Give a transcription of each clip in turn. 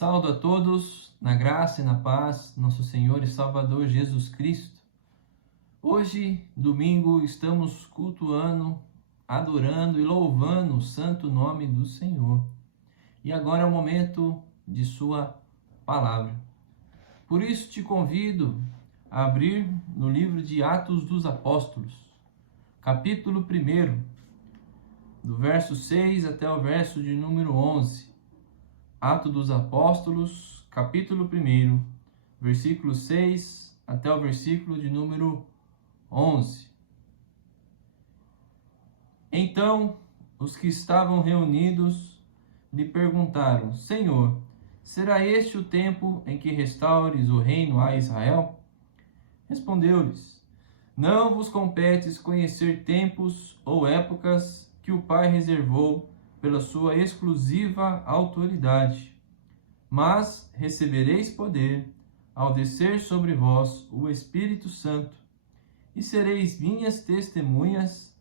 Saúdo a todos, na graça e na paz, nosso Senhor e Salvador Jesus Cristo. Hoje, domingo, estamos cultuando, adorando e louvando o santo nome do Senhor. E agora é o momento de sua palavra. Por isso te convido a abrir no livro de Atos dos Apóstolos, capítulo 1, do verso 6 até o verso de número 11. Atos dos Apóstolos, capítulo 1, versículo 6 até o versículo de número 11. Então, os que estavam reunidos lhe perguntaram: Senhor, será este o tempo em que restaures o reino a Israel? Respondeu-lhes: Não vos competes conhecer tempos ou épocas que o Pai reservou pela sua exclusiva autoridade. Mas recebereis poder ao descer sobre vós o Espírito Santo, e sereis minhas testemunhas,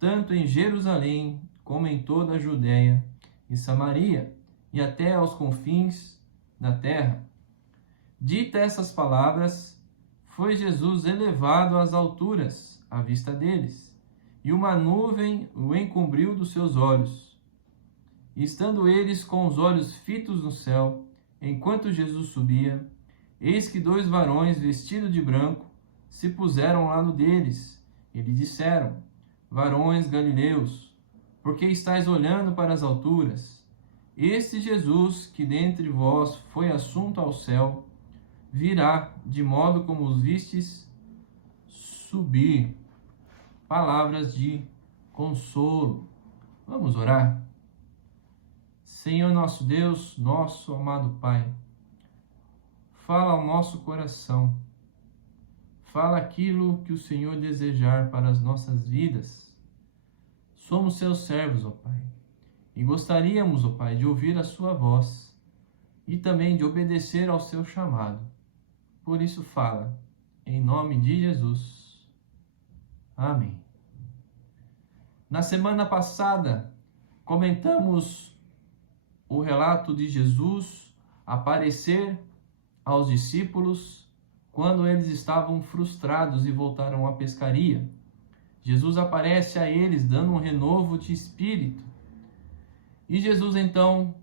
tanto em Jerusalém como em toda a Judéia e Samaria, e até aos confins da terra. Dita essas palavras, foi Jesus elevado às alturas à vista deles, e uma nuvem o encobriu dos seus olhos. E estando eles com os olhos fitos no céu, enquanto Jesus subia, eis que 2 varões vestidos de branco se puseram ao lado deles, e lhe disseram: Varões galileus, por que estáis olhando para as alturas? Este Jesus, que dentre vós foi assunto ao céu, virá de modo como os vistes subir. Palavras de consolo. Vamos orar? Senhor nosso Deus, nosso amado Pai, fala ao nosso coração, fala aquilo que o Senhor desejar para as nossas vidas. Somos seus servos, ó Pai, e gostaríamos, ó Pai, de ouvir a sua voz e também de obedecer ao seu chamado. Por isso fala, em nome de Jesus. Amém. Na semana passada, comentamos o relato de Jesus aparecer aos discípulos quando eles estavam frustrados e voltaram à pescaria. Jesus aparece a eles dando um renovo de espírito. E Jesus então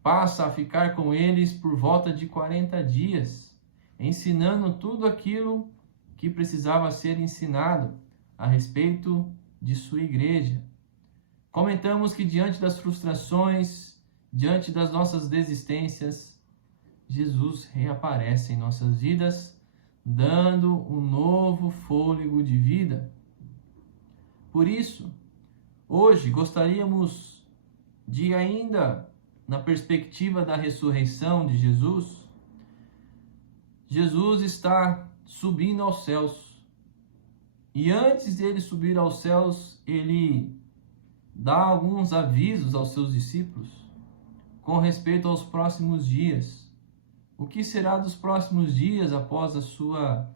passa a ficar com eles por volta de 40 dias, ensinando tudo aquilo que precisava ser ensinado a respeito de sua igreja. Comentamos que diante das frustrações, diante das nossas desistências, Jesus reaparece em nossas vidas, dando um novo fôlego de vida. Por isso, hoje gostaríamos de, ainda na perspectiva da ressurreição de Jesus, Jesus está subindo aos céus. E antes dele subir aos céus, ele dá alguns avisos aos seus discípulos com respeito aos próximos dias. O que será dos próximos dias após a sua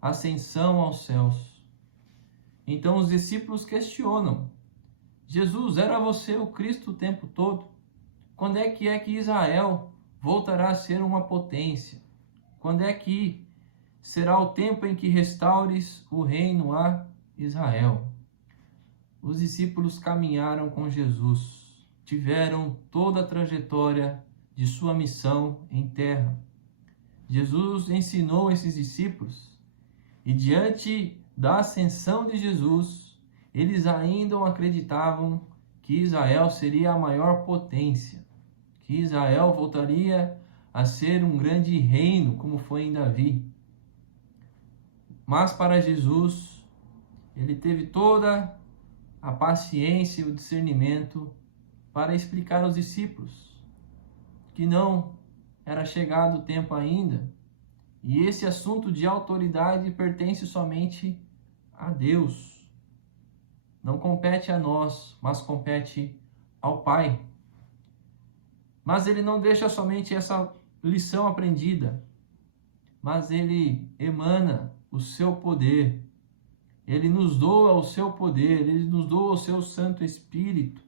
ascensão aos céus? Então os discípulos questionam: Jesus, era você o Cristo o tempo todo? Quando é que Israel voltará a ser uma potência? Quando é que será o tempo em que restaures o reino a Israel? Os discípulos caminharam com Jesus, tiveram toda a trajetória de sua missão em terra. Jesus ensinou esses discípulos, e diante da ascensão de Jesus, eles ainda acreditavam que Israel seria a maior potência, que Israel voltaria a ser um grande reino, como foi em Davi. Mas para Jesus, ele teve toda a paciência e o discernimento para explicar aos discípulos que não era chegado o tempo ainda, e esse assunto de autoridade pertence somente a Deus. Não compete a nós, mas compete ao Pai. Mas ele não deixa somente essa lição aprendida, mas ele emana o seu poder. Ele nos doa o seu poder, ele nos doa o seu Santo Espírito,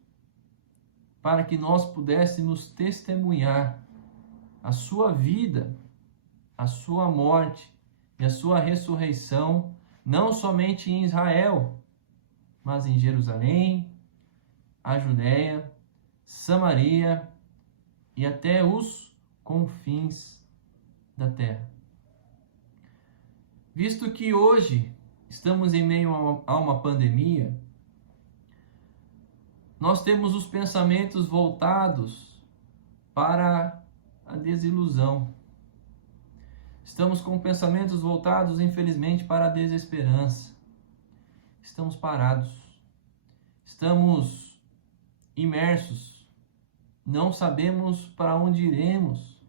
para que nós pudéssemos testemunhar a sua vida, a sua morte e a sua ressurreição, não somente em Israel, mas em Jerusalém, a Judéia, Samaria e até os confins da terra. Visto que hoje estamos em meio a uma pandemia, nós temos os pensamentos voltados para a desilusão. Estamos com pensamentos voltados, infelizmente, para a desesperança. Estamos parados. Estamos imersos. Não sabemos para onde iremos.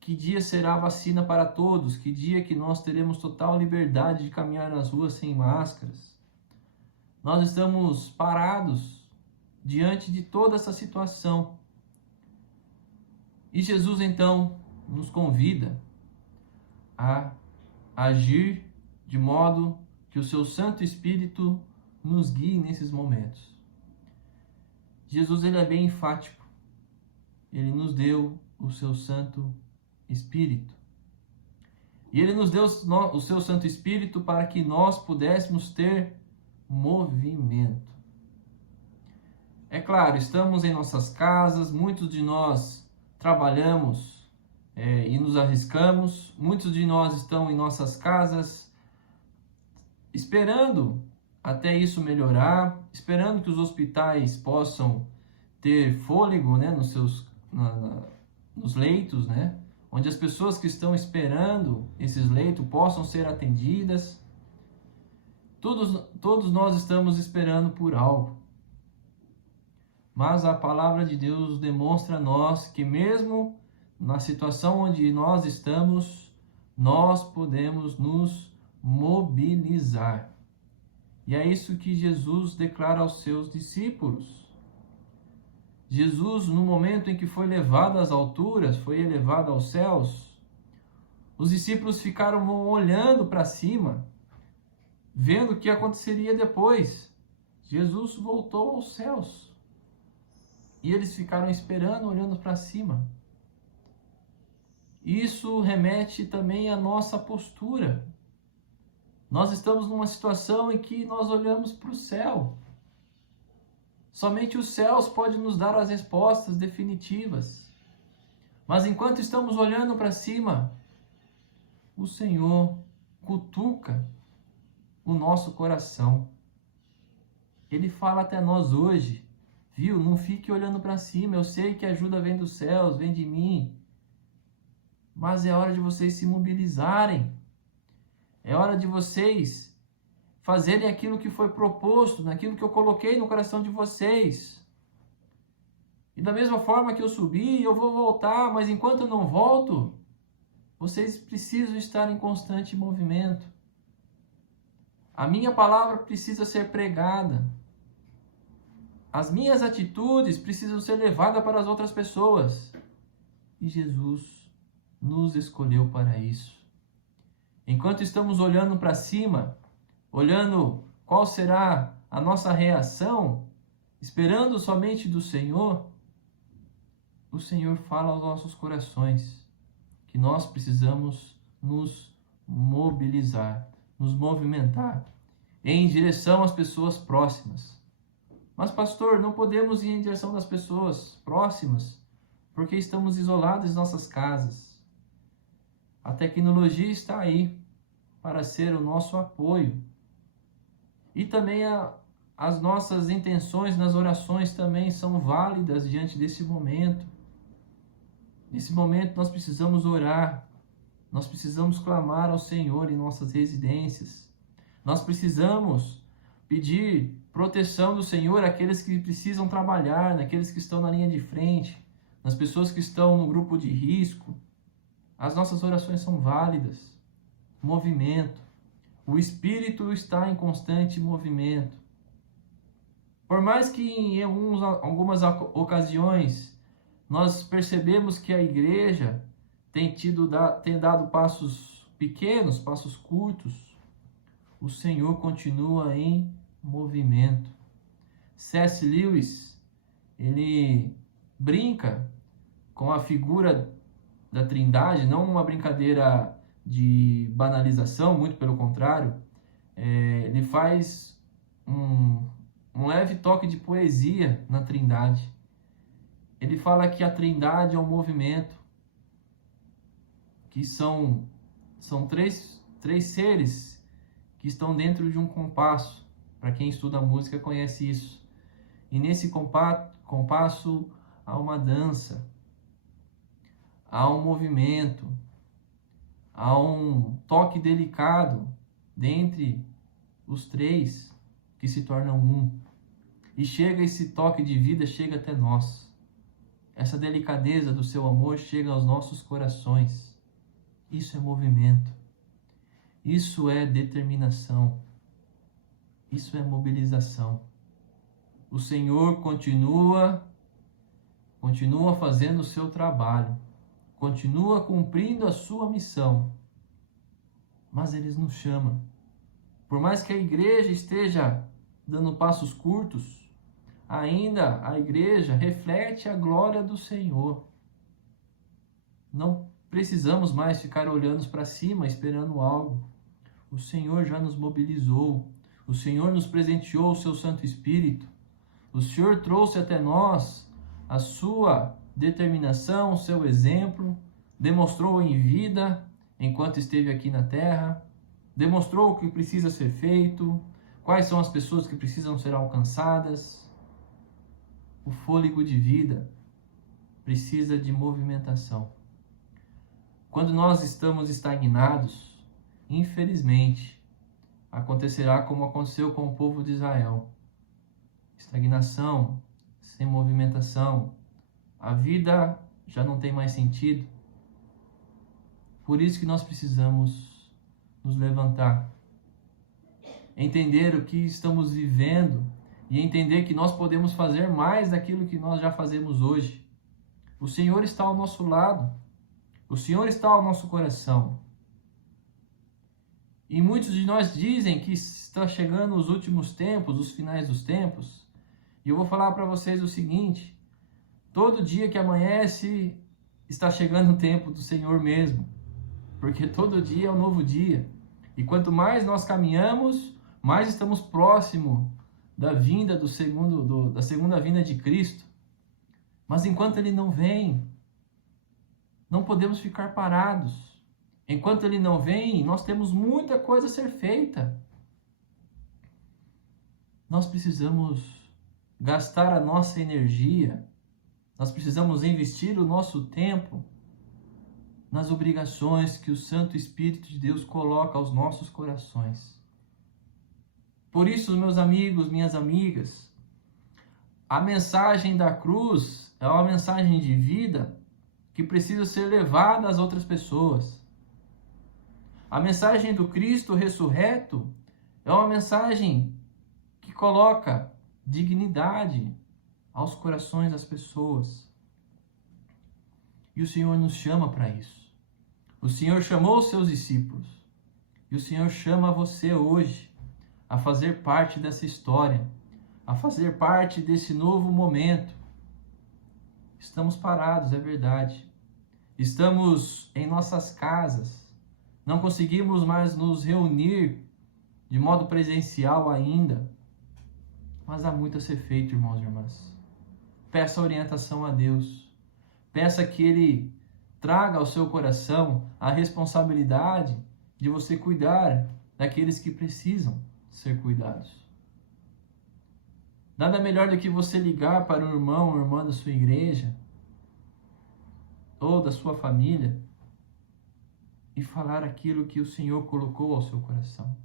Que dia será a vacina para todos? Que dia que nós teremos total liberdade de caminhar nas ruas sem máscaras? Nós estamos parados diante de toda essa situação. E Jesus, então, nos convida a agir de modo que o seu Santo Espírito nos guie nesses momentos. Jesus, ele é bem enfático. Ele nos deu o seu Santo Espírito. E ele nos deu o seu Santo Espírito para que nós pudéssemos ter movimento. É claro, estamos em nossas casas, muitos de nós trabalhamos e nos arriscamos, muitos de nós estão em nossas casas esperando até isso melhorar, esperando que os hospitais possam ter fôlego, né, nos leitos, né, onde as pessoas que estão esperando esses leitos possam ser atendidas. Todos nós estamos esperando por algo. Mas a palavra de Deus demonstra a nós que mesmo na situação onde nós estamos, nós podemos nos mobilizar. E é isso que Jesus declara aos seus discípulos. Jesus, no momento em que foi levado às alturas, foi elevado aos céus, os discípulos ficaram olhando para cima, vendo o que aconteceria depois. Jesus voltou aos céus. E eles ficaram esperando, olhando para cima. Isso remete também à nossa postura. Nós estamos numa situação em que nós olhamos para o céu. Somente os céus podem nos dar as respostas definitivas. Mas enquanto estamos olhando para cima, o Senhor cutuca o nosso coração. Ele fala até nós hoje, viu? Não fique olhando para cima, eu sei que a ajuda vem dos céus, vem de mim. Mas é hora de vocês se mobilizarem. É hora de vocês fazerem aquilo que foi proposto, naquilo que eu coloquei no coração de vocês. E da mesma forma que eu subi, eu vou voltar, mas enquanto eu não volto, vocês precisam estar em constante movimento. A minha palavra precisa ser pregada. As minhas atitudes precisam ser levadas para as outras pessoas. E Jesus nos escolheu para isso. Enquanto estamos olhando para cima, olhando qual será a nossa reação, esperando somente do Senhor, o Senhor fala aos nossos corações que nós precisamos nos mobilizar, nos movimentar em direção às pessoas próximas. Mas, pastor, não podemos ir em direção das pessoas próximas porque estamos isolados em nossas casas. A tecnologia está aí para ser o nosso apoio. E também as nossas intenções nas orações também são válidas diante desse momento. Nesse momento nós precisamos orar, nós precisamos clamar ao Senhor em nossas residências. Nós precisamos pedir proteção do Senhor àqueles que precisam trabalhar, naqueles que estão na linha de frente, nas pessoas que estão no grupo de risco. As nossas orações são válidas. Movimento. O Espírito está em constante movimento. Por mais que em algumas ocasiões nós percebemos que a igreja tem dado passos pequenos, passos curtos, o Senhor continua em movimento. C.S. Lewis, ele brinca com a figura da Trindade, não uma brincadeira de banalização, muito pelo contrário, ele faz um leve toque de poesia na Trindade. Ele fala que a Trindade é um movimento, que são três seres que estão dentro de um compasso. Para quem estuda música conhece isso. E nesse compasso há uma dança, há um movimento, há um toque delicado dentre os três que se tornam um. E chega esse toque de vida, chega até nós. Essa delicadeza do seu amor chega aos nossos corações. Isso é movimento. Isso é determinação. Isso é mobilização. O Senhor continua fazendo o seu trabalho. Continua cumprindo a sua missão. Mas Ele nos chama. Por mais que a igreja esteja dando passos curtos, ainda a igreja reflete a glória do Senhor. Não precisamos mais ficar olhando para cima, esperando algo. O Senhor já nos mobilizou. O Senhor nos presenteou o seu Santo Espírito. O Senhor trouxe até nós a sua determinação, o seu exemplo, demonstrou em vida enquanto esteve aqui na terra, demonstrou o que precisa ser feito, quais são as pessoas que precisam ser alcançadas. O fôlego de vida precisa de movimentação. Quando nós estamos estagnados, infelizmente, acontecerá como aconteceu com o povo de Israel. Estagnação, sem movimentação, a vida já não tem mais sentido. Por isso que nós precisamos nos levantar, entender o que estamos vivendo e entender que nós podemos fazer mais daquilo que nós já fazemos hoje. O Senhor está ao nosso lado. O Senhor está ao nosso coração. E muitos de nós dizem que está chegando os últimos tempos, os finais dos tempos. E eu vou falar para vocês o seguinte: todo dia que amanhece está chegando o tempo do Senhor mesmo. Porque todo dia é um novo dia. E quanto mais nós caminhamos, mais estamos próximo da vinda da segunda vinda de Cristo. Mas enquanto Ele não vem, não podemos ficar parados. Enquanto Ele não vem, nós temos muita coisa a ser feita. Nós precisamos gastar a nossa energia, nós precisamos investir o nosso tempo nas obrigações que o Santo Espírito de Deus coloca aos nossos corações. Por isso, meus amigos, minhas amigas, a mensagem da cruz é uma mensagem de vida que precisa ser levada às outras pessoas. A mensagem do Cristo ressurreto é uma mensagem que coloca dignidade aos corações das pessoas. E o Senhor nos chama para isso. O Senhor chamou os seus discípulos. E o Senhor chama você hoje a fazer parte dessa história, a fazer parte desse novo momento. Estamos parados, é verdade. Estamos em nossas casas. Não conseguimos mais nos reunir de modo presencial ainda. Mas há muito a ser feito, irmãos e irmãs. Peça orientação a Deus. Peça que Ele traga ao seu coração a responsabilidade de você cuidar daqueles que precisam ser cuidados. Nada melhor do que você ligar para um irmão ou irmã da sua igreja ou da sua família e falar aquilo que o Senhor colocou ao seu coração.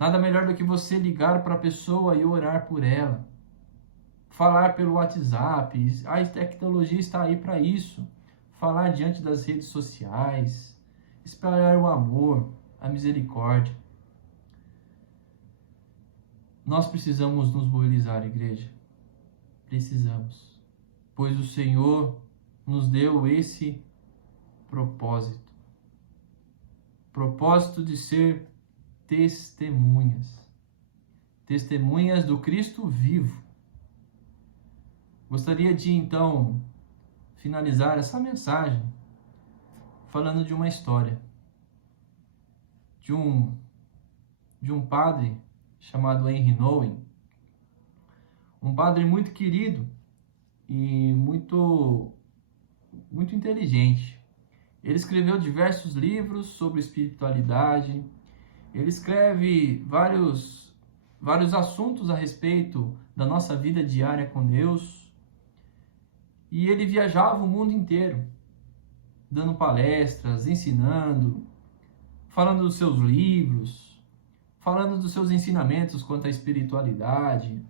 Nada melhor do que você ligar para a pessoa e orar por ela. Falar pelo WhatsApp, a tecnologia está aí para isso. Falar diante das redes sociais, espalhar o amor, a misericórdia. Nós precisamos nos mobilizar, igreja. Precisamos. Pois o Senhor nos deu esse propósito. Propósito de ser testemunhas. Testemunhas do Cristo vivo. Gostaria de, então, finalizar essa mensagem falando de uma história de um padre chamado Henry Nouwen, um padre muito querido e muito inteligente. Ele escreveu diversos livros sobre espiritualidade. Ele escreve vários assuntos a respeito da nossa vida diária com Deus. E ele viajava o mundo inteiro, dando palestras, ensinando, falando dos seus livros, falando dos seus ensinamentos quanto à espiritualidade.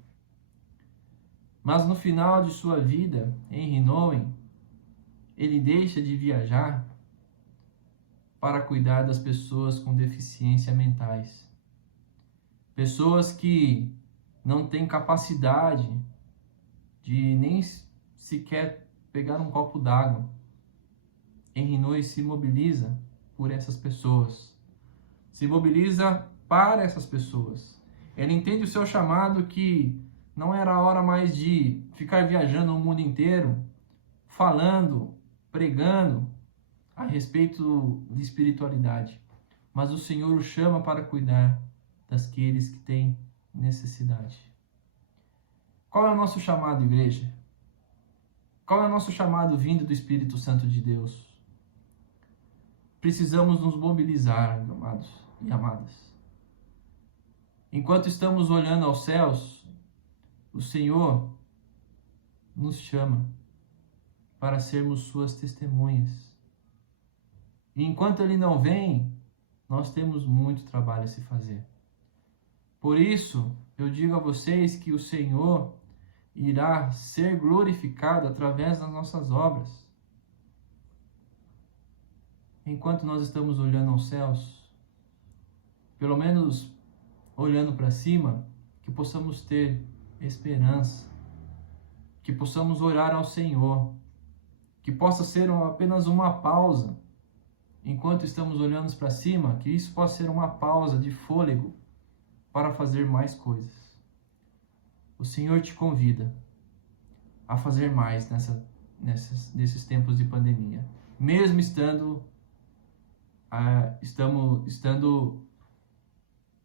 Mas no final de sua vida, Henry Nouwen, ele deixa de viajar para cuidar das pessoas com deficiência mentais. Pessoas que não têm capacidade de nem sequer pegar um copo d'água. Henry Nouwen se mobiliza por essas pessoas. Se mobiliza para essas pessoas. Ele entende o seu chamado, que não era a hora mais de ficar viajando o mundo inteiro, falando, pregando a respeito de espiritualidade. Mas o Senhor o chama para cuidar daqueles que têm necessidade. Qual é o nosso chamado, igreja? Qual é o nosso chamado vindo do Espírito Santo de Deus? Precisamos nos mobilizar, amados e amadas. Enquanto estamos olhando aos céus, o Senhor nos chama para sermos suas testemunhas. E enquanto Ele não vem, nós temos muito trabalho a se fazer. Por isso, eu digo a vocês que o Senhor irá ser glorificado através das nossas obras. Enquanto nós estamos olhando aos céus, pelo menos olhando para cima, que possamos ter esperança, que possamos orar ao Senhor, que possa ser apenas uma pausa, enquanto estamos olhando para cima, que isso possa ser uma pausa de fôlego para fazer mais coisas. O Senhor te convida a fazer mais nesses tempos de pandemia, mesmo estando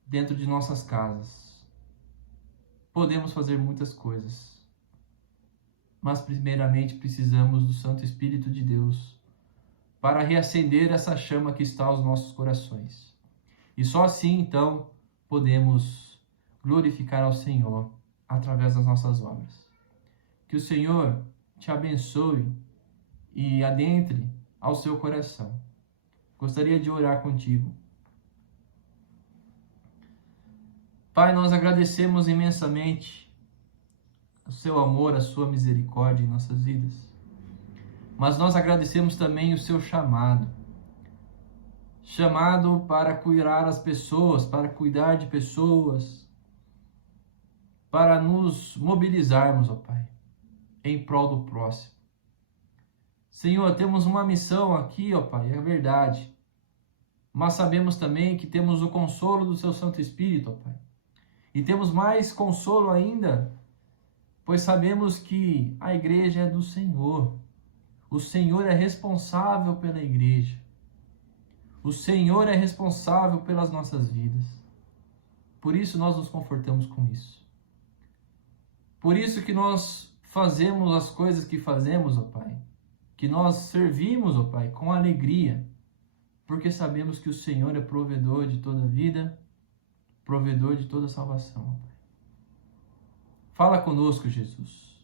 dentro de nossas casas. Podemos fazer muitas coisas, mas primeiramente precisamos do Santo Espírito de Deus para reacender essa chama que está aos nossos corações. E só assim, então, podemos glorificar ao Senhor através das nossas obras. Que o Senhor te abençoe e adentre ao seu coração. Gostaria de orar contigo. Pai, nós agradecemos imensamente o seu amor, a sua misericórdia em nossas vidas. Mas nós agradecemos também o seu chamado para cuidar as pessoas, para cuidar de pessoas, para nos mobilizarmos, ó Pai, em prol do próximo. Senhor, temos uma missão aqui, ó Pai, é verdade, mas sabemos também que temos o consolo do seu Santo Espírito, ó Pai, e temos mais consolo ainda, pois sabemos que a igreja é do Senhor. O Senhor é responsável pela igreja. O Senhor é responsável pelas nossas vidas. Por isso nós nos confortamos com isso. Por isso que nós fazemos as coisas que fazemos, ó Pai. Que nós servimos, ó Pai, com alegria. Porque sabemos que o Senhor é provedor de toda vida, provedor de toda salvação, ó Pai. Fala conosco, Jesus.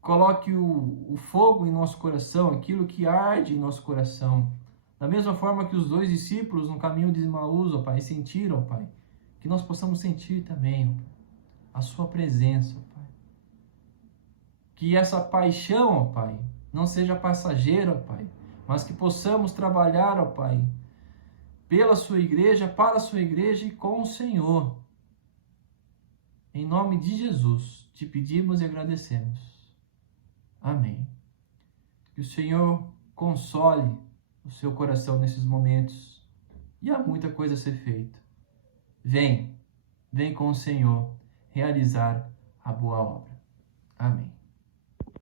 Coloque o fogo em nosso coração, aquilo que arde em nosso coração. Da mesma forma que os 2 discípulos no caminho de Emaús, ó Pai, sentiram, ó Pai, que nós possamos sentir também, ó Pai, a sua presença, ó Pai. Que essa paixão, ó Pai, não seja passageira, ó Pai, mas que possamos trabalhar, ó Pai, pela sua igreja, para a sua igreja e com o Senhor. Em nome de Jesus, te pedimos e agradecemos. Amém. Que o Senhor console o seu coração nesses momentos. E há muita coisa a ser feita. Vem com o Senhor realizar a boa obra. Amém.